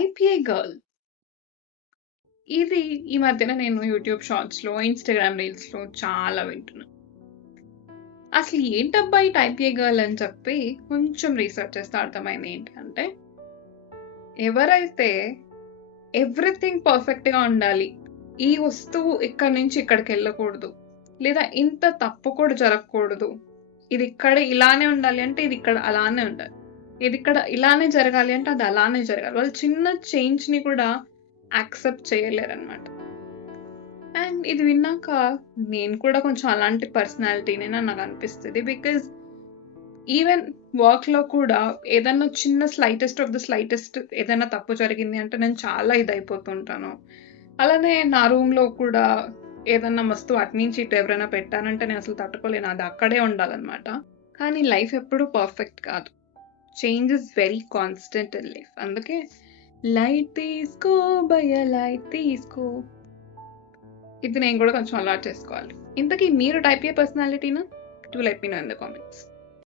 Type ఏ girl. ఇది ఈ మధ్యన నేను యూట్యూబ్ షార్ట్స్‌లో, ఇన్‌స్టాగ్రామ్ రీల్స్‌లో చాలా వింటున్నా. అసలు ఏంటబ్బా ఈ టైప్ ఏ గర్ల్ అని చెప్పి కొంచెం రీసెర్చ్ చేస్తే అర్థమైంది ఏంటి అంటే, ఎవరైతే ఎవ్రీథింగ్ పర్ఫెక్ట్‌గా ఉండాలి. ఈ వస్తువు ఇక్కడి నుంచి ఇక్కడికెళ్ళకూడదు. లేదా ఇంత తప్పు కూడా జరగకూడదు. ఇది ఇక్కడ ఇలానే ఉండాలి అంటే ఇది ఇక్కడ అలానే ఉండాలి. ఇది ఇక్కడ ఇలానే జరగాలి అంటే అది అలానే జరగాలి. వాళ్ళు చిన్న చేంజ్‌ని కూడా యాక్సెప్ట్ చేయలేరనమాట. అండ్ ఇది విన్నాక నేను కూడా కొంచెం అలాంటి పర్సనాలిటీనేనని నాకనిపిస్తది. బికాజ్ ఈవెన్ వర్క్‌లో కూడా ఏదన్నా చిన్న స్లైటెస్ట్ ఏదైనా తప్పు జరిగింది అంటే నేను చాలా ఇదైపోతుంటాను. అలానే నా రూమ్‌లో కూడా ఏదన్నా వస్తువు అటు నుంచి ఇటు ఎవరైనా పెట్టారంటే నేనసలు తట్టుకోలేను. అది అక్కడే ఉండాలనమాట. కానీ లైఫ్ ఎప్పుడూ పర్ఫెక్ట్ కాదు. Change is very constant in life. అందుకే లైట్ తీసుకో లైట్ తీసుకో. ఇది నేను కూడా కొంచెం అలవాటు చేసుకోవాలి. ఇంతకీ మీరు టైప్ ఏ పర్సనాలిటీనా? Do let me know in the comments.